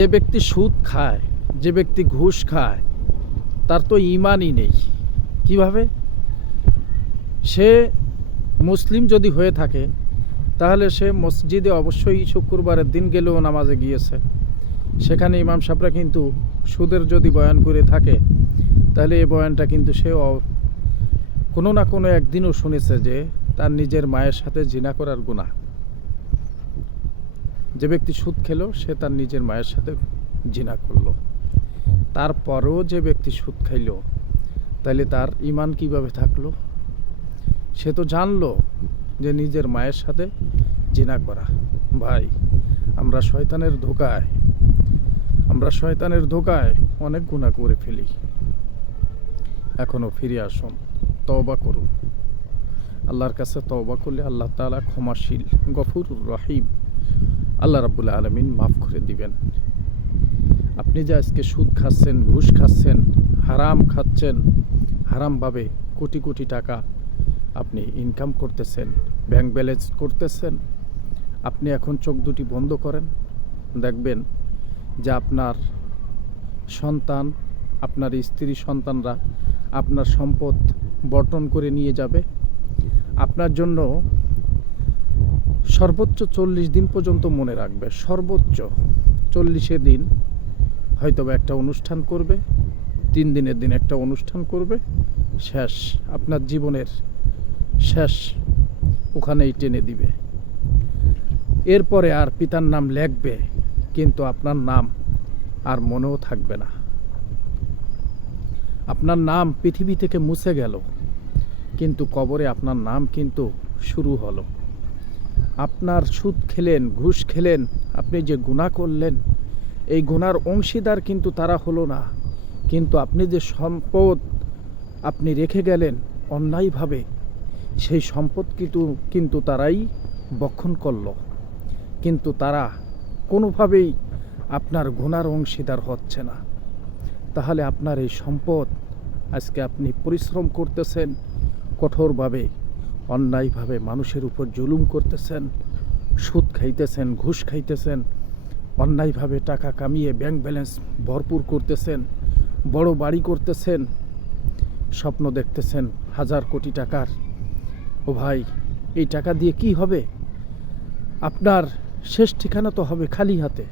যে ব্যক্তি সুদ খায়, যে ব্যক্তি ঘুষ খায়, তার তো ইমানই নেই। কীভাবে? সে মুসলিম যদি হয়ে থাকে, তাহলে সে মসজিদে অবশ্যই শুক্রবারের দিন গেলেও নামাজে গিয়েছে। সেখানে ইমাম সাহেবরা কিন্তু সুদের যদি বয়ান করে থাকে, তাহলে এই বয়ানটা কিন্তু সে কোনো না কোনো একদিনও শুনেছে যে তার নিজের মায়ের সাথে জিনা করার গুণা যে ব্যক্তি সুদ খেলো, সে তার নিজের মায়ের সাথে জিনা করল। তারপরেও যে ব্যক্তি সুদ খাইলো তাহলে তার ইমান কীভাবে থাকল? সে তো জানলো যে নিজের মায়ের সাথে জিনা করা। ভাই, আমরা শয়তানের ধোকায়, আমরা শয়তানের ধোকায় অনেক গুণা করে ফেলি। এখনও ফিরে আসুন, তওবা করুন। আল্লাহর কাছে তওবা করলে আল্লাহ তাআলা ক্ষমাশীল গফুর রহিম। আল্লাহ রাব্বুল আলমিন মাফ করে দিবেন। আপনি যে আজকে সুদ খাচ্ছেন, ঘুষ খাচ্ছেন, হারাম খাচ্ছেন, হারামভাবে কোটি কোটি টাকা আপনি ইনকাম করতেছেন ব্যাংক ব্যালেন্স করতেছেন, আপনি এখন চোখ দুটি বন্ধ করেন, দেখবেন যে আপনার সন্তান, আপনার স্ত্রী সন্তানরা আপনার সম্পদ বর্টন করে নিয়ে যাবে। আপনার জন্য সর্বোচ্চ চল্লিশ দিন পর্যন্ত মনে রাখবে, সর্বোচ্চ চল্লিশে দিন হয়তো একটা অনুষ্ঠান করবে, তিন দিনের দিন একটা অনুষ্ঠান করবে, শেষ, আপনার জীবনের শেষ ওখানেই টেনে দিবে। এরপরে আর পিতার নাম লেখবে, কিন্তু আপনার নাম আর মনেও থাকবে না। আপনার নাম পৃথিবী থেকে মুছে গেল, কিন্তু কবরে আপনার নাম কিন্তু শুরু হলো। আপনার সুদ খেলেন, ঘুষ খেলেন, আপনি যে গুণা করলেন, এই গুনার অংশীদার কিন্তু তারা হলো না। কিন্তু আপনি যে সম্পদ আপনি রেখে গেলেন অন্যায়ভাবে, সেই সম্পদ কিন্তু কিন্তু তারাই বক্ষণ করল। কিন্তু তারা কোনোভাবেই আপনার গুনার অংশীদার হচ্ছে না। তাহলে আপনার এই সম্পদ আজকে আপনি পরিশ্রম করতেছেন কঠোরভাবে। অন্যায়ভাবে মানুষের উপর জুলুম করতেছেন, সুদ খাইতেছেন, ঘুষ খাইতেছেন, অন্যায়ভাবে টাকা কামিয়ে ব্যাংক ব্যালেন্স ভরপুর করতেছেন, বড় বাড়ি করতেছেন, স্বপ্ন দেখতেছেন হাজার কোটি টাকার। ও ভাই, এই টাকা দিয়ে কি হবে? আপনার শেষ ঠিকানা তো হবে খালি হাতে।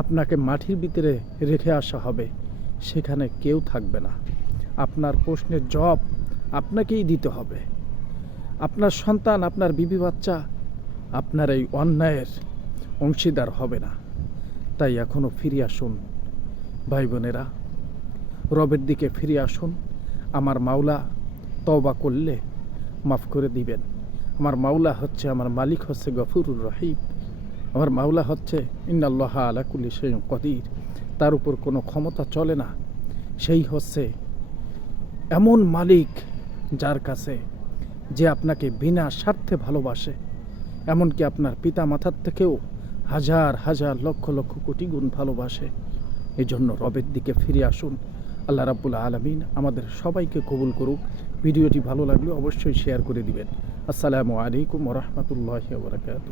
আপনাকে মাটির ভিতরে রেখে আসা হবে, সেখানে কেউ থাকবে না। আপনার প্রশ্নের জবাব আপনাকেই দিতে হবে। আপনার সন্তান, আপনার বিবি বাচ্চা আপনার এই অন্যায়ের অংশীদার হবে না। তাই এখনও ফিরে আসুন, ভাই বোনেরা। রবের দিকে ফিরে আসুন। আমার মাওলা তওবা করলে মাফ করে দিবেন। আমার মাওলা হচ্ছে আমার মালিক, হচ্ছে গফুরুর রহিম। আমার মাওলা হচ্ছে ইন্নাল্লাহ আলা কুল্লি সেই কদির। তার উপর কোনো ক্ষমতা চলে না। সেই হচ্ছে এমন মালিক যার কাছে যে আপনাকে বিনা স্বার্থে ভালোবাসে, এমনকি আপনার পিতা মাতার থেকেও হাজার হাজার লক্ষ লক্ষ কোটি গুণ ভালোবাসে। এজন্য জন্য রবের দিকে ফিরে আসুন। আল্লাহ রাবুল আলমিন আমাদের সবাইকে কবুল করুক। ভিডিওটি ভালো লাগলে অবশ্যই শেয়ার করে দিবেন। আসসালামু আলাইকুম রহমতুল্লাহ বরকাত